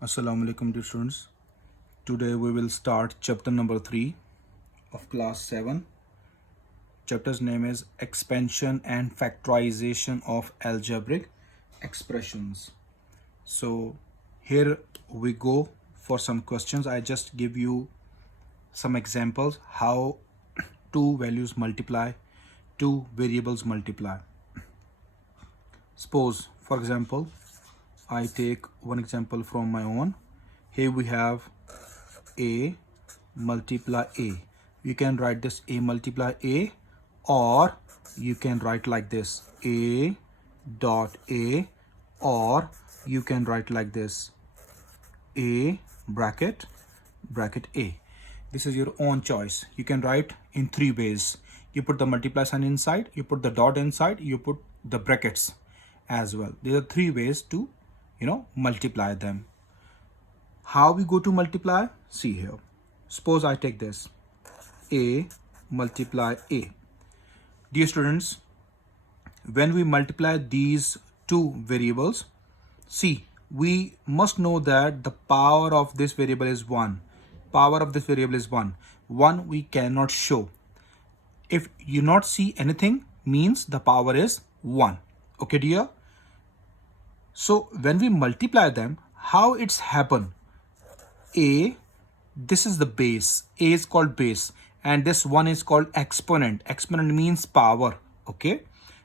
Assalamu alaikum dear students. Today we will start chapter number 3 of class 7. Chapter's name is Expansion and Factorization of Algebraic Expressions. So here we go for some questions. I just give you some examples how two values multiply, two variables multiply. Suppose, for example, I take one example from my own. Here we have a multiply a. You can write this a multiply a, or you can write like this a dot a, or you can write like this a bracket a. This is your own choice. You can write in three ways. You put the multiply sign inside, you put the dot inside, you put the brackets as well. There are three ways to multiply them. How we go to multiply? See here. Suppose I take this a multiply a. Dear students, when we multiply these two variables, see, we must know that the power of this variable is 1. Power of this variable is 1. 1 we cannot show. If you not see anything, means the power is 1. Okay dear? So when we multiply them, how it's happen? A, this is the base. A is called base, and this one is called exponent. Exponent means power. Okay,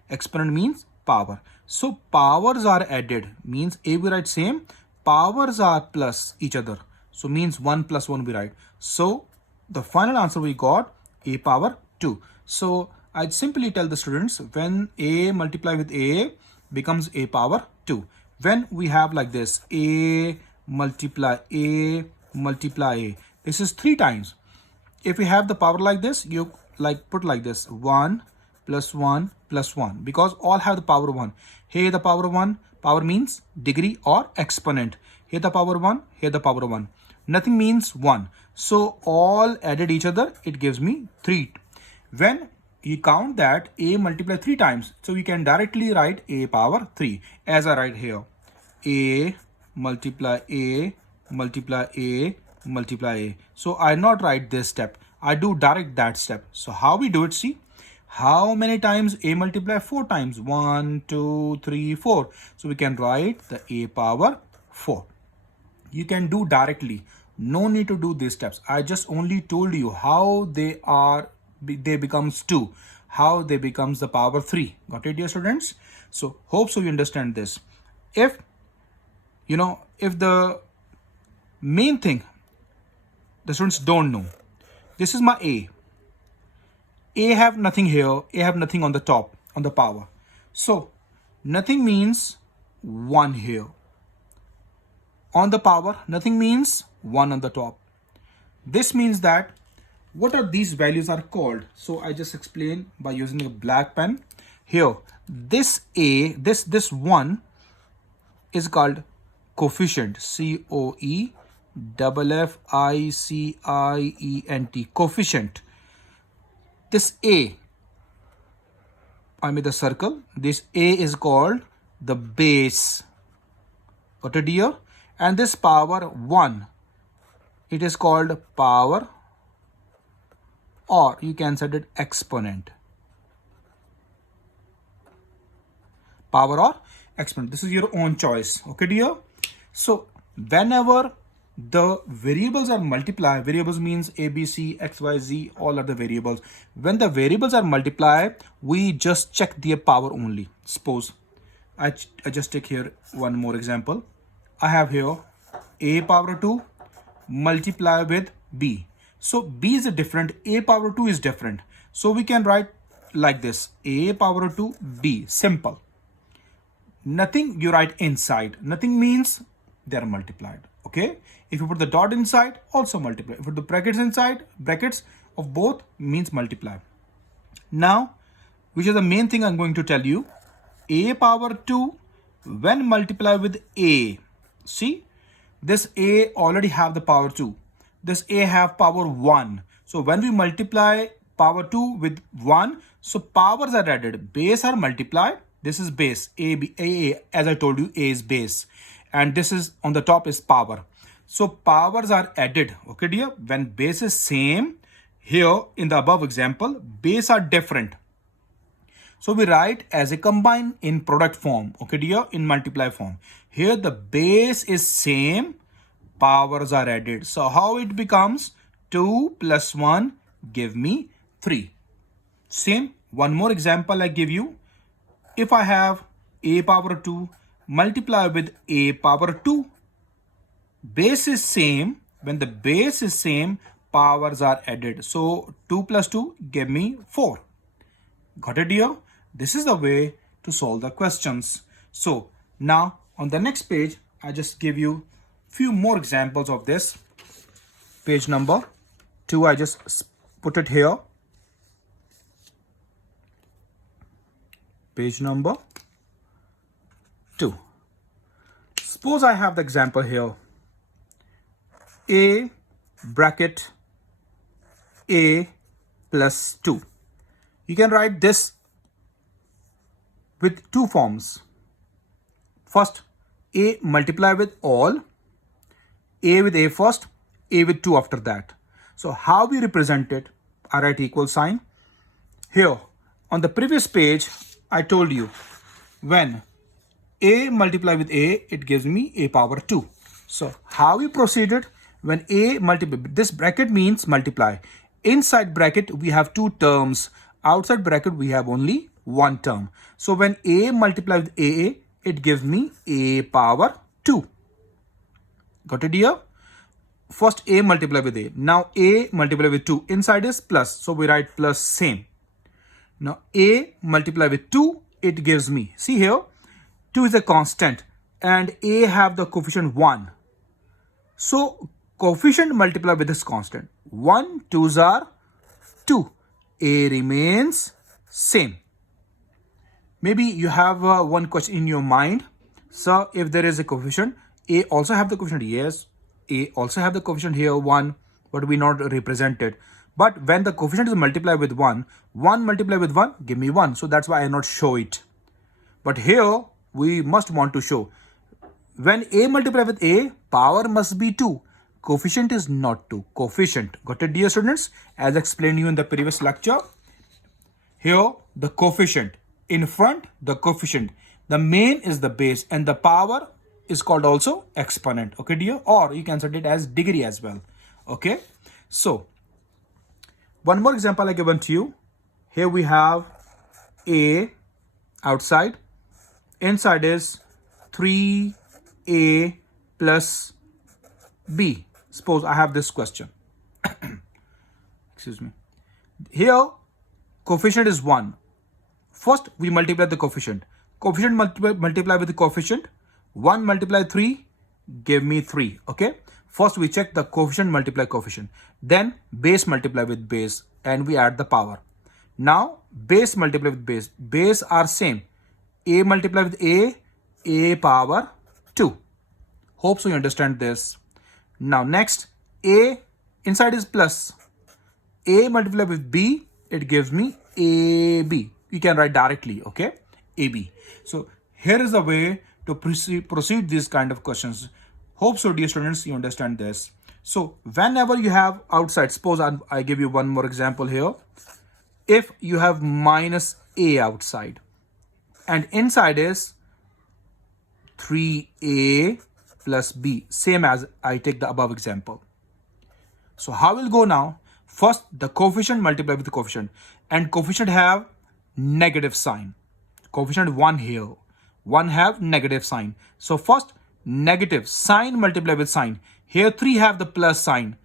exponent means power. So powers are added, means A we write same, powers are plus each other, so means 1 plus 1 we write. So the final answer we got a power 2. So I'd simply tell the students, when A multiply with A becomes a power 2. When we have like this a multiply a multiply a, this is 3 times. If we have the power like this, you like put like this 1 plus 1 plus 1, because all have the power 1. Here the power 1, power means degree or exponent. Here the power 1, here the power 1. Nothing means 1. So all added each other, it gives me 3. When you count that a multiply 3 times, so we can directly write a power 3 as I write here. A multiply a multiply a multiply a. So I not write this step, I do direct that step. So how we do it? See, how many times a multiply? 4 times. 1 2 3 4. So we can write the a power 4. You can do directly, no need to do these steps. I just only told you how they becomes 2, how they becomes the power 3. Got it dear students? So hope so you understand this. If the main thing the students don't know, this is my a have nothing here, a have nothing on the top, on the power. So nothing means 1 here. On the power, nothing means 1 on the top. This means that what are these values are called? So I just explain by using a black pen. Here, this a, this 1 is called coefficient. COEFFICIENT, coefficient. This a, I made the circle. This a is called the base. Got it dear? And this power 1, it is called power, or you can set it exponent. Power or exponent, this is your own choice. Okay dear? So whenever the variables are multiplied, variables means a, b, c, x, y, z, all are the variables. When the variables are multiplied, we just check their power only. Suppose I just take here one more example. I have here a power 2 multiply with b. So b is different, a power 2 is different. So we can write like this, a power 2 b, simple. Nothing you write inside, nothing means they are multiplied. Okay, if you put the dot inside, also multiply. If you put the brackets inside, brackets of both means multiply. Now, which is the main thing I'm going to tell you, a power 2 when multiply with a. See, this a already have the power 2, this a have power 1. So when we multiply power 2 with 1, so powers are added, base are multiplied. This is base, a, b, a, as I told you, a is base. and this is on the top is power. So powers are added, okay dear, when base is same. Here in the above example, base are different. So we write as a combine in product form, okay dear, in multiply form. Here the base is same, powers are added. So how it becomes? 2 plus 1 give me 3. Same, one more example I give you. If I have a power 2 multiply with a power 2, base is same. When the base is same, powers are added. So 2 plus 2 give me 4. Got it, dear? This is the way to solve the questions. So now on the next page, I just give you few more examples of this. Page number 2, I just put it here. Page number 2. Suppose I have the example here. A bracket A plus 2. You can write this with two forms. First, A multiply with all, A with A first, A with 2 after that. So how we represent it? I write equal sign. Here on the previous page, I told you when A multiply with A, it gives me A power 2. So how we proceeded? When A multiply, this bracket means multiply. Inside bracket, we have two terms. Outside bracket, we have only one term. So when A multiply with A, it gives me A power 2. Got it here? First A multiply with A. Now A multiply with 2. Inside is plus. So we write plus same. Now A multiply with 2, it gives me. See here, 2 is a constant and A have the coefficient 1. So coefficient multiply with this constant. 1, 2s are 2. A remains same. Maybe you have one question in your mind. So if there is a coefficient, A also have the coefficient. Yes, A also have the coefficient here 1, but we not represented. But when the coefficient is multiplied with 1, 1 multiplied with 1, give me 1. So that's why I not show it. But here we must want to show. When A multiplied with A, power must be 2. Coefficient is not 2. Coefficient. Got it, dear students? As explained you in the previous lecture. Here, the coefficient. In front, the coefficient. The main is the base and the power is called also exponent. Okay, dear? Or you can set it as degree as well. Okay. So, one more example I given to you. Here we have A outside. Inside is 3A plus B. Suppose I have this question. Excuse me. Here, coefficient is 1. First, we multiply the coefficient. Coefficient multiply with the coefficient. 1 multiply 3, give me 3. Okay. First, we check the coefficient multiply coefficient. Then, base multiply with base. And we add the power. Now, base multiply with base. Base are same. A multiply with A power 2. Hope so you understand this. Now, next, A inside is plus. A multiply with B, it gives me AB. You can write directly, okay? AB. So here is the way to proceed these kind of questions. Hope so, dear students, you understand this. So whenever you have outside, suppose I give you one more example here. If you have minus A outside and inside is 3A plus B, same as I take the above example. So how will go now? First, the coefficient multiply with the coefficient, and coefficient have negative sign. Coefficient 1 here, 1 have negative sign. So first, negative sign multiply with sign. Here 3 have the plus sign.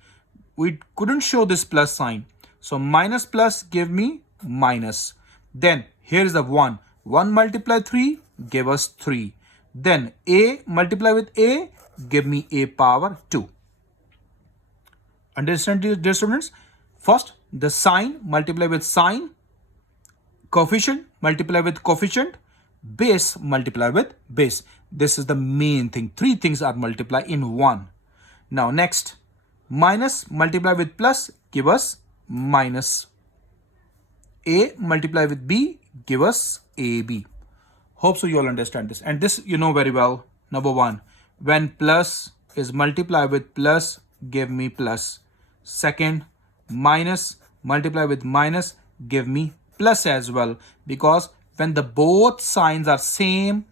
We couldn't show this plus sign. So minus plus give me minus. Then here is the 1. 1 multiply 3 give us 3. Then A multiply with A give me A power 2. Understand, dear students? First, the sign multiply with sign, coefficient multiply with coefficient, base multiply with base. This is the main thing. 3 things are multiplied in one. Now next, minus multiply with plus give us minus. A multiply with B give us AB. Hope so you all understand this. And this you know very well. Number 1, when plus is multiplied with plus, give me plus. Second, minus multiply with minus, give me plus as well, because when the both signs are same,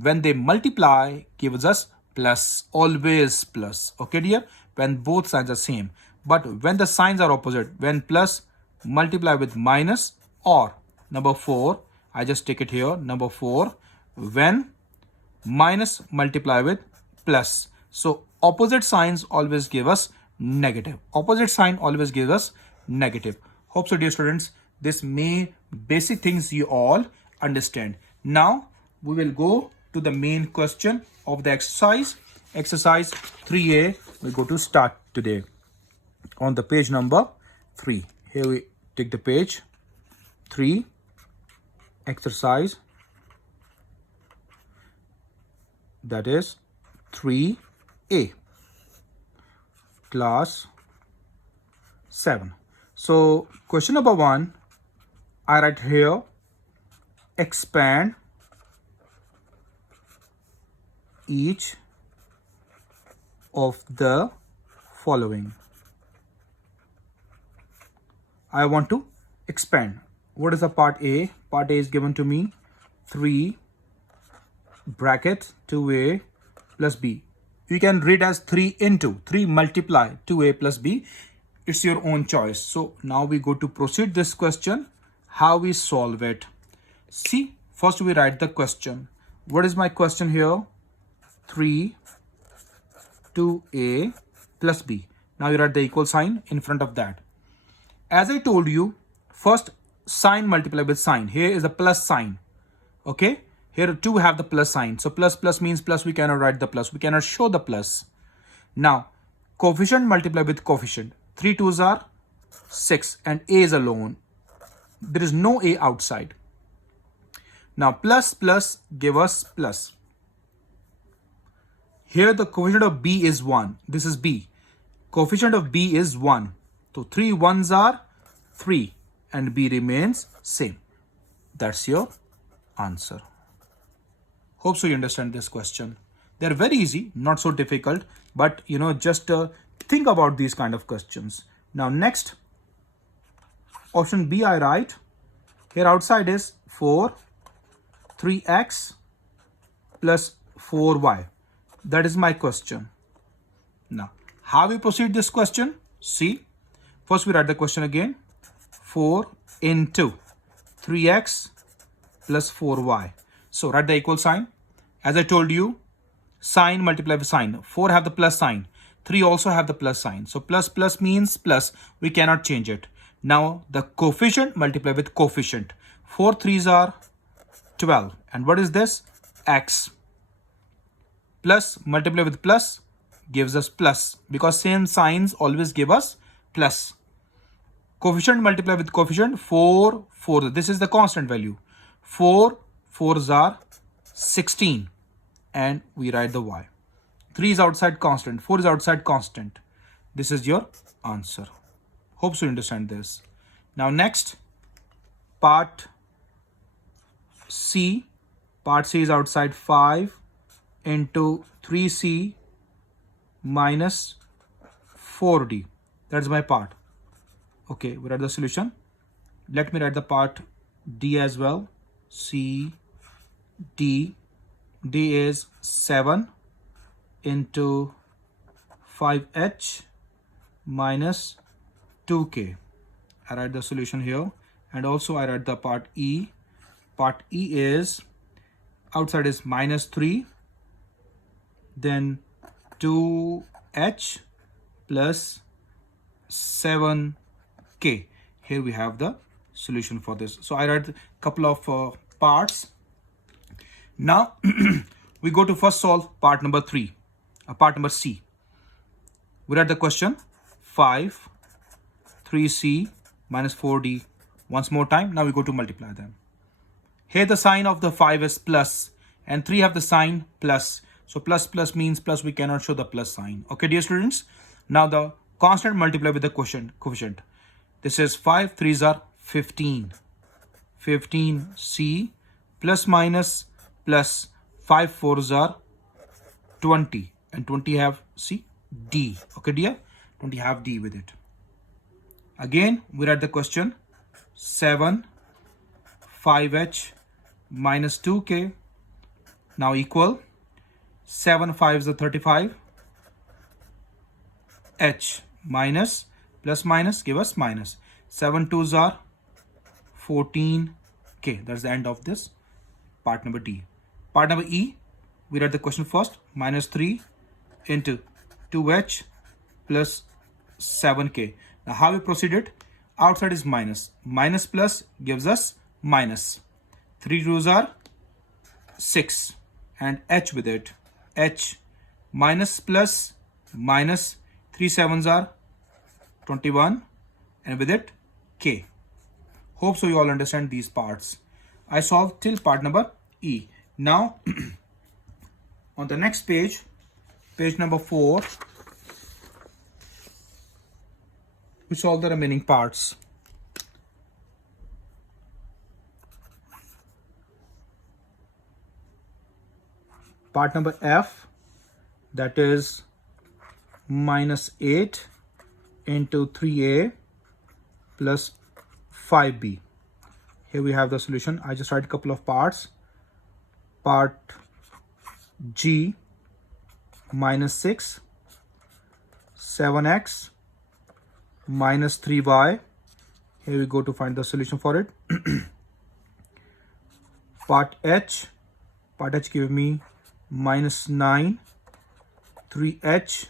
when they multiply gives us plus, always plus. Okay dear, when both signs are same. But when the signs are opposite, when plus multiply with minus, or number 4, I just take it here, number 4, when minus multiply with plus. So opposite signs always give us negative. Opposite sign always gives us negative. Hope so dear students, this may basic things you all understand. Now we will go to the main question of the exercise. Exercise 3A, we go to start today on the page number 3. Here we take the page 3, exercise, that is 3A, class 7. So question number 1, I write here, expand each of the following. I want to expand. What is the part A? Part A is given to me 3 bracket 2A plus B. You can read as 3 into 3 multiply 2A plus B. It's your own choice. So now we go to proceed this question. How we solve it? See, first we write the question. What is my question here? 3 2A plus B. Now you write the equal sign in front of that. As I told you, first sign multiply with sign. Here is a plus sign. Okay, here 2 have the plus sign. So plus plus means plus, we cannot write the plus. We cannot show the plus. Now coefficient multiply with coefficient. 3 2s are 6 and A is alone. There is no A outside. Now plus plus give us plus. Here the coefficient of B is 1. This is B. Coefficient of B is 1. So 3 1s are 3 and B remains same. That's your answer. Hope so you understand this question. They're very easy, not so difficult, but just think about these kind of questions. Now next, option B I write. Here outside is 4, 3x plus 4y. That is my question. Now, how we proceed this question? See, first we write the question again. 4 into 3x plus 4y. So write the equal sign. As I told you, sign multiply with sign. 4 have the plus sign. 3 also have the plus sign. So plus plus means plus. We cannot change it. Now the coefficient multiply with coefficient. 4 3s are 12. And what is this? X. Plus multiply with plus gives us plus, because same signs always give us plus. Coefficient multiply with coefficient. 4 4. This is the constant value. 4 4s are 16. And we write the y. 3 is outside constant. 4 is outside constant. This is your answer. Hope so you understand this. Now next, part C. Part C is outside 5 into 3C minus 4D. That's my part. Okay, we write the solution. Let me write the part D as well. C, D. D is 7 into 5H minus 2K. I write the solution here. And also I write the part E. Part E is, outside is minus 3. Then 2H plus 7K. Here we have the solution for this. So I write a couple of parts. Now we go to first solve part number 3, part number C. We write the question 5 3C minus 4D. Once more time. Now we go to multiply them. Here the sign of the 5 is plus and 3 have the sign plus. So plus plus means plus, we cannot show the plus sign. Okay dear students. Now the constant multiply with the coefficient. This is 5 3s are 15. 15C plus minus plus 5 4s are 20, and 20 have, see, D. Okay, dear? 20 have D with it. Again, we write the question 7 5h minus 2k now equal 7 5s are 35, h minus plus minus give us minus 7 2s are 14k. That's the end of this part number D. Part number E, we read the question first. Minus 3 into 2h plus 7k. Now how we proceeded? Outside is minus. Minus plus gives us minus. 3 2s are 6 and h with it. H minus plus minus 3 7s are 21 and with it k. Hope so you all understand these parts. I solved till part number E. Now on the next page, page number 4, we solve the remaining parts. Part number F, that is minus 8 into 3a plus 5b. Here we have the solution. I just write a couple of parts. Part G, minus 6, 7x minus 3y. Here we go to find the solution for it. Part H give me minus 9, 3h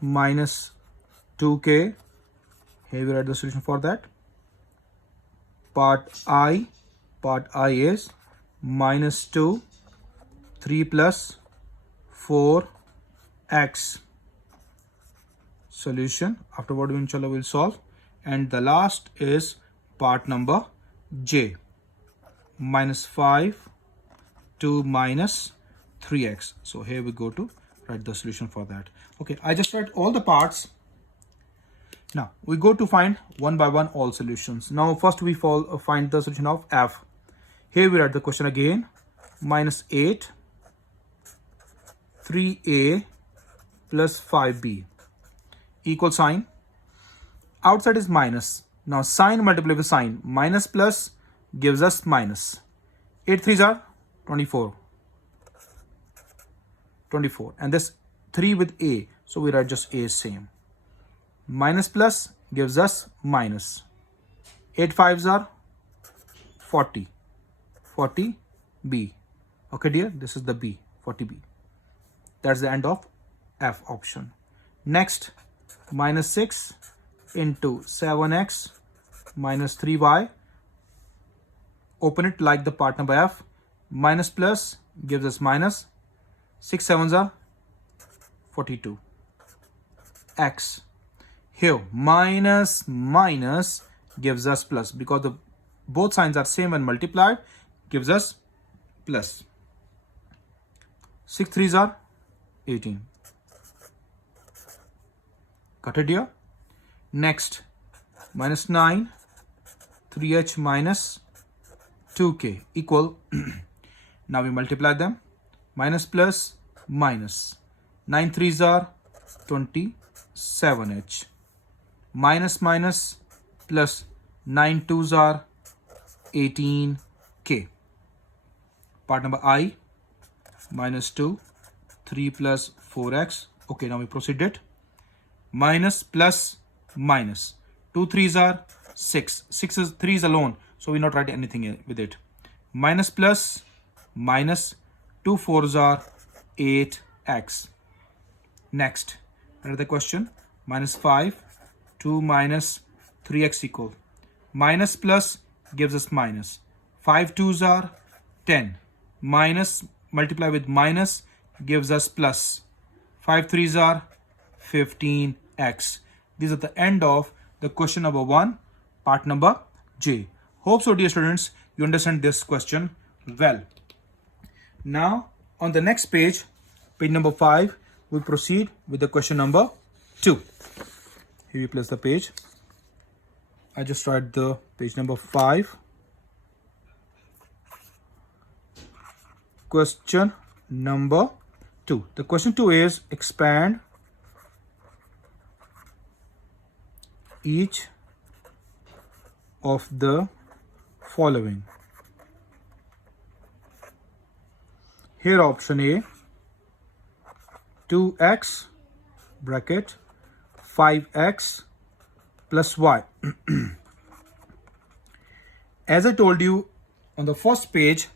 minus 2k. Here we write the solution for that. Part I is minus 2, 3 plus 4x. Solution. Afterward, inshallah, we'll solve. And the last is part number J, minus 5 to minus 3x. So here we go to write the solution for that. Okay, I just write all the parts. Now we go to find one by one all solutions. Now first we find the solution of F. Here we write the question again. Minus 8, 3a plus 5b. Equal sign. Outside is minus. Now sign multiply with sign. Minus plus gives us minus. 8 3s are 24. And this 3 with a. So we write just a same. Minus plus gives us minus. 8 5s are 40. 40b. Okay dear, this is the B, 40b. That's the end of F option. Next, minus 6 into 7x minus 3y. Open it like the part number F. Minus plus gives us minus. 6 7s are 42. X. Here minus gives us plus because the both signs are same when multiplied, gives us plus. 6 3s are 18. Got it here? Next, minus 9, 3h minus 2k equal. Now we multiply them. Minus plus minus. 9 3s are 27h. Minus plus 9 2s are 18k. Part number I, minus 2, 3 plus 4x. Okay, now we proceed it. Minus plus minus. 2 3s are 6. 6 is 3 is alone, so we not write anything with it. Minus plus minus. 2 4s are 8x. Next, another question. Minus 5, 2 minus 3x equal. Minus plus gives us minus. 5 2s are 10. Minus multiply with minus gives us plus. 5 3s are 15x. These are the end of the question number 1, part number J. Hope so, dear students, you understand this question well. Now, on the next page, page number 5, we proceed with the question number 2. Here we place the page. I just write the page number 5. Question number 2. The question 2 is expand each of the following. Here option A, 2x bracket 5x plus y. As I told you on the first page,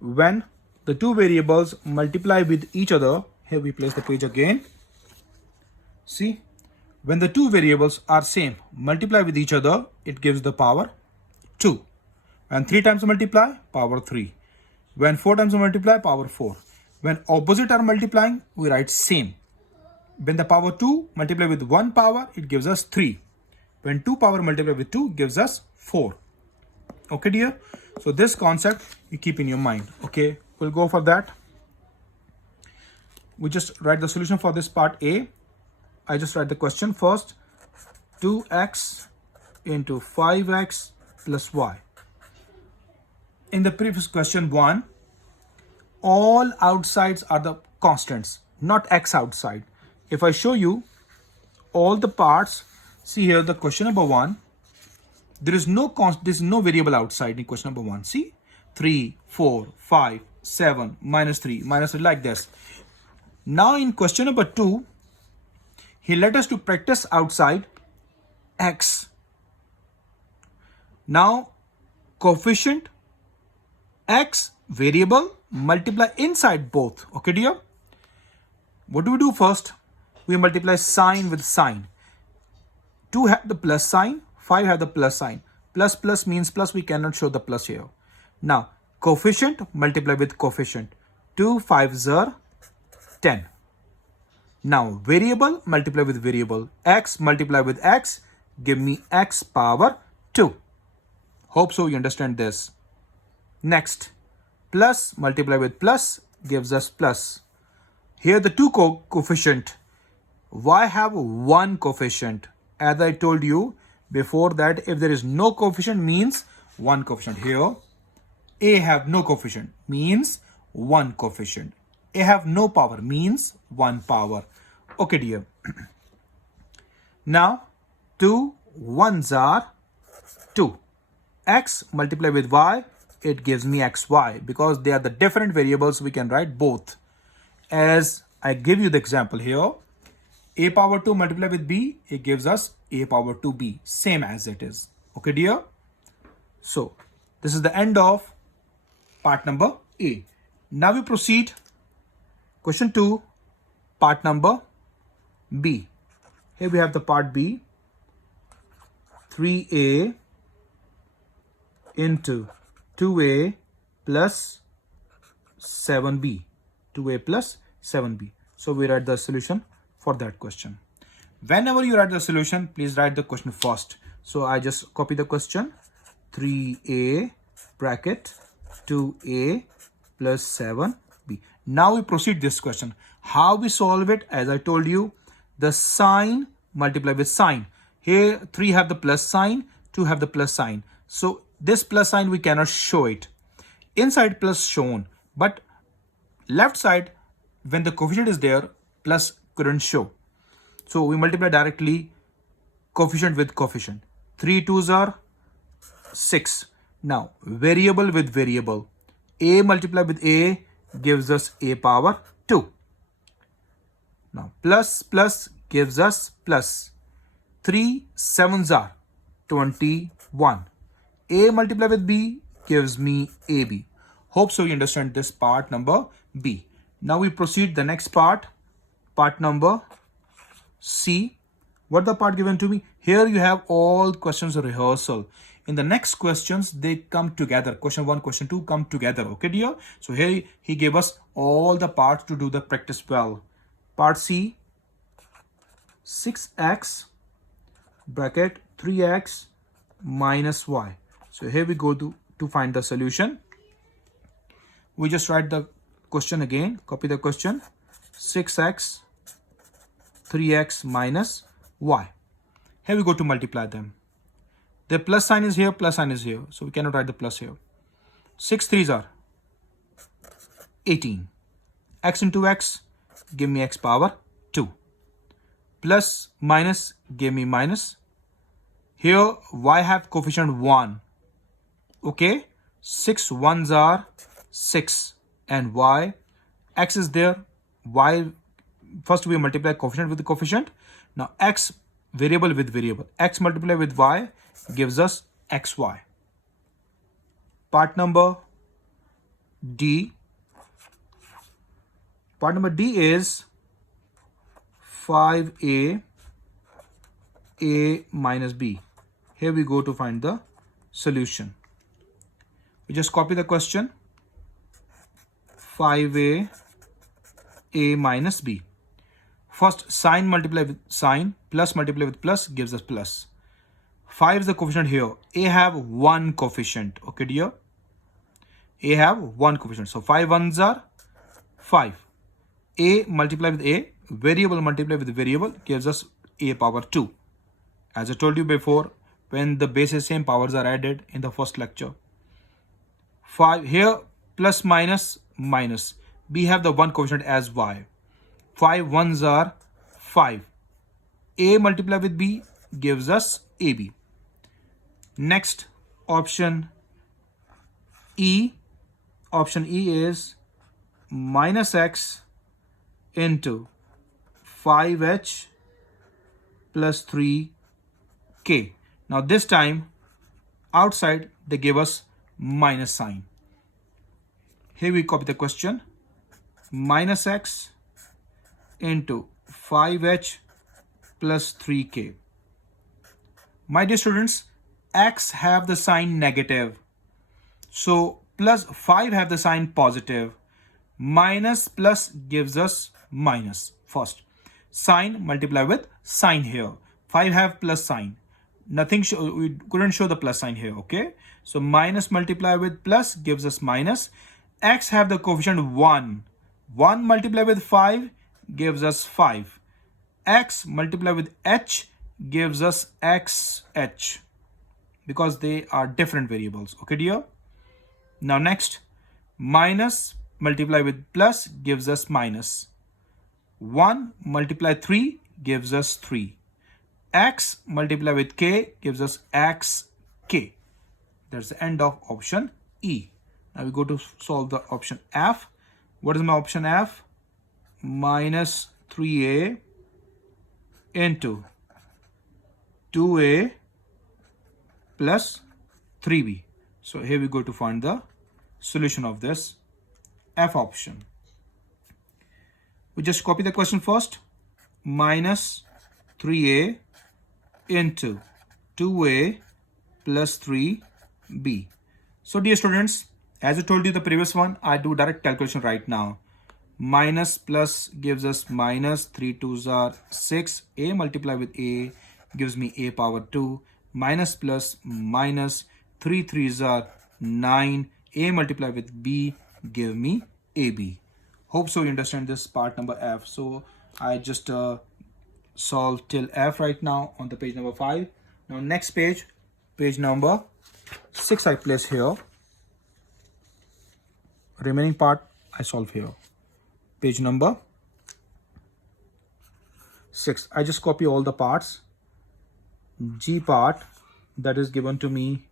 when the two variables multiply with each other, here we place the page again. See, when the two variables are same, multiply with each other, it gives the power 2. When 3 times multiply, power 3. When 4 times multiply, power 4. When opposite are multiplying, we write same. When the power 2 multiply with 1 power, it gives us 3. When 2 power multiply with 2, gives us 4. Okay, dear? So this concept you keep in your mind. Okay, we'll go for that. We just write the solution for this part A. I just write the question first. 2x into 5x plus y. In the previous question 1, all outsides are the constants, not x outside. If I show you all the parts, see here the question number 1, there is no variable outside in question number 1. See, 3, 4, 5, 7, minus 3, minus 3, like this. Now in question number 2, he let us to practice outside x. Now coefficient x variable multiply inside both. Okay, dear? What do we do first? We multiply sign with sign. 2 have the plus sign, 5 have the plus sign. Plus plus means plus, we cannot show the plus here. Now coefficient multiply with coefficient. 2 5s are 10. Now variable multiply with variable. X multiply with x, give me x power 2. Hope so you understand this. Next, plus multiply with plus gives us plus. Here the two coefficient. Y have one coefficient. As I told you before that if there is no coefficient means one coefficient. Here A have no coefficient means one coefficient. A have no power means one power. Okay, dear. Now 2 1s are 2. X multiply with y, it gives me xy. Because they are the different variables, we can write both. As I give you the example here, a power 2 multiply with b, it gives us a power 2b, same as it is. Okay, dear? So this is the end of part number A. Now we proceed question 2, part number B. Here we have the part B. 3a into 2a plus 7b. 2a plus 7b. So we write the solution for that question. Whenever you write the solution, please write the question first. So I just copy the question. 3a bracket 2a plus 7b. Now we proceed this question. How we solve it? As I told you, the sign multiply with sign. Here 3 have the plus sign, 2 have the plus sign. So this plus sign we cannot show it. Inside plus shown, but left side when the coefficient is there, plus couldn't show. So we multiply directly coefficient with coefficient. 3 2s are 6. Now variable with variable. A multiply with A gives us a power 2. Now plus plus gives us plus. 3 7s are 21. A multiply with B gives me AB. Hope so you understand this part number B. Now we proceed the next part number C. What the part given to me? Here you have all questions rehearsal. In the next questions, they come together. Question 1, question 2 come together. Okay, dear? So here he gave us all the parts to do the practice well. Part C, 6x bracket 3x minus y. So here we go to find the solution. We just write the question again. Copy the question. 6x 3x minus y. Here we go to multiply them. The plus sign is here, plus sign is here. So we cannot write the plus here. 6 3s are 18. X into x give me x power 2. Plus minus give me minus. Here y have coefficient 1. Okay, 6 ones are 6 and y, x is there, y, first we multiply coefficient with the coefficient. Now x variable with variable, x multiply with y gives us xy. Part number D. Part number D is 5a minus b. Here we go to find the solution. We just copy the question. 5a minus b. First sign multiply with sign, plus multiply with plus gives us plus. 5 is the coefficient here. A have one coefficient. Okay dear. A have one coefficient. So 5 ones are 5. A multiply with A, variable multiply with variable gives us a power 2. As I told you before, when the base is same, powers are added in the first lecture. 5 here, plus minus minus. B have the one coefficient as y. 5 ones are 5. A multiply with B gives us AB. Next, option E. Option E is minus x into 5h plus 3k. Now this time outside they give us minus sign. Here we copy the question. Minus x into 5h plus 3k. My dear students, x have the sign negative. So plus 5 have the sign positive. Minus plus gives us minus. First, sign multiply with sign here. 5 have plus sign. Nothing, we couldn't show the plus sign here, okay? So minus multiply with plus gives us minus. X have the coefficient 1. 1 multiply with 5 gives us 5. X multiply with h gives us xh, because they are different variables, okay dear? Now next, minus multiply with plus gives us minus. 1 multiply 3 gives us 3. X multiply with k gives us xk. That's the end of option E. Now we go to solve the option F. What is my option F? Minus 3a into 2a plus 3b. So here we go to find the solution of this F option. We just copy the question first. Minus 3a into 2a plus 3b. So dear students, as I told you the previous one, I do direct calculation right now. Minus plus gives us minus. 3 2s are 6. A multiply with a gives me a power 2. Minus plus minus. 3 3s are 9. A multiply with b give me AB. Hope so you understand this part number F. So I just solve till F right now on the page number 5. Now next page, page number 6 I place here. Remaining part I solve here. Page number 6. I just copy all the parts. G part, that is given to me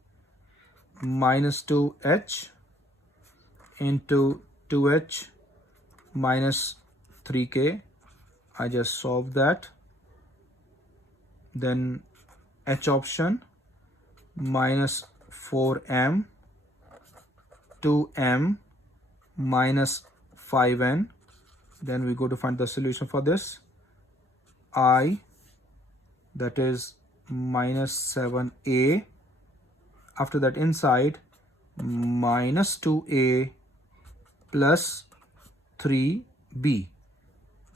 minus 2h into 2h minus 3k. I just solve that. Then H option, minus 4m 2m minus 5n. Then we go to find the solution for this. I, that is minus 7a. After that inside, minus 2a plus 3b.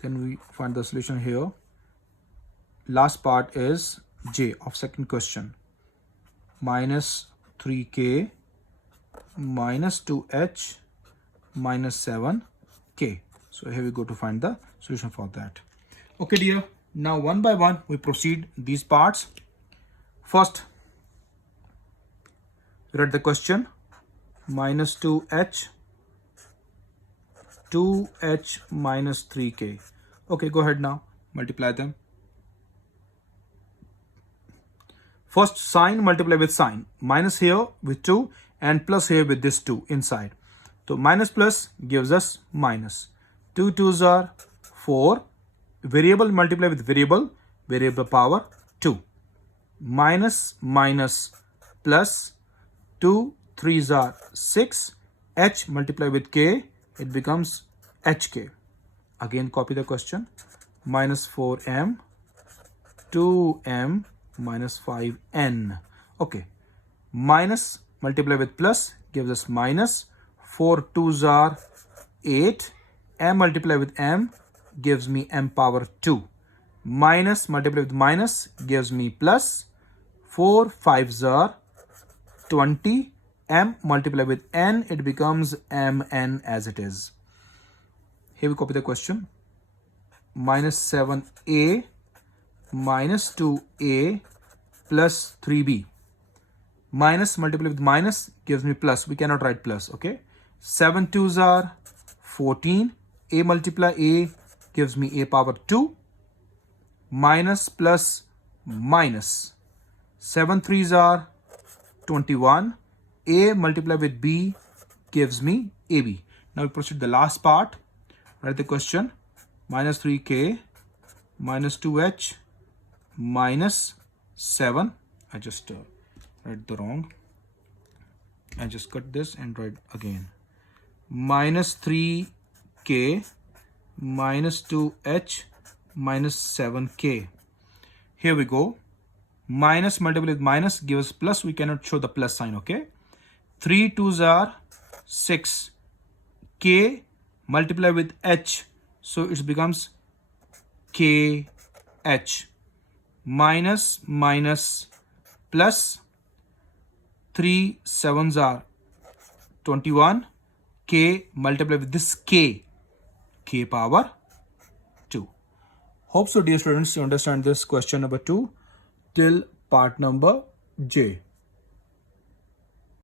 Then we find the solution here. Last part is J of second question. Minus 3k minus 2h minus 7k. So here we go to find the solution for that. Okay dear, now one by one we proceed these parts. First, read the question. Minus 2h 2h minus 3k. Okay, go ahead now. Multiply them. First sign multiply with sign. Minus here with 2 and plus here with this 2 inside. So minus plus gives us minus. 2 2s are 4. Variable multiply with variable. Variable power 2. Minus minus plus 2 3s are 6. H multiply with k. It becomes hk. Again copy the question. Minus 4m. 2m minus 5n. Okay. Minus multiply with plus gives us minus. 4 2s are 8. M multiply with m gives me m power 2. Minus multiply with minus gives me plus. 4 5s are 20. M multiply with n, it becomes mn as it is. Here we copy the question. Minus 7a minus 2a plus 3b. Minus multiply with minus gives me plus. We cannot write plus, okay? 7 2s are 14. A multiply a gives me a power 2. Minus plus minus. 7 3s are 21. A multiply with b gives me ab. Now we proceed to the last part. Write the question. Minus 3k minus 2h minus 7. I just write the wrong. I just cut this and write again. Minus 3k minus 2h minus 7k. Here we go. Minus multiply with minus gives plus. We cannot show the plus sign, okay? 3 2s are 6. K multiply with h. So it becomes kh. Minus minus plus 3 7s are 21. K multiply with this k. K power 2. Hope so, dear students, you understand this question number 2 till part number J.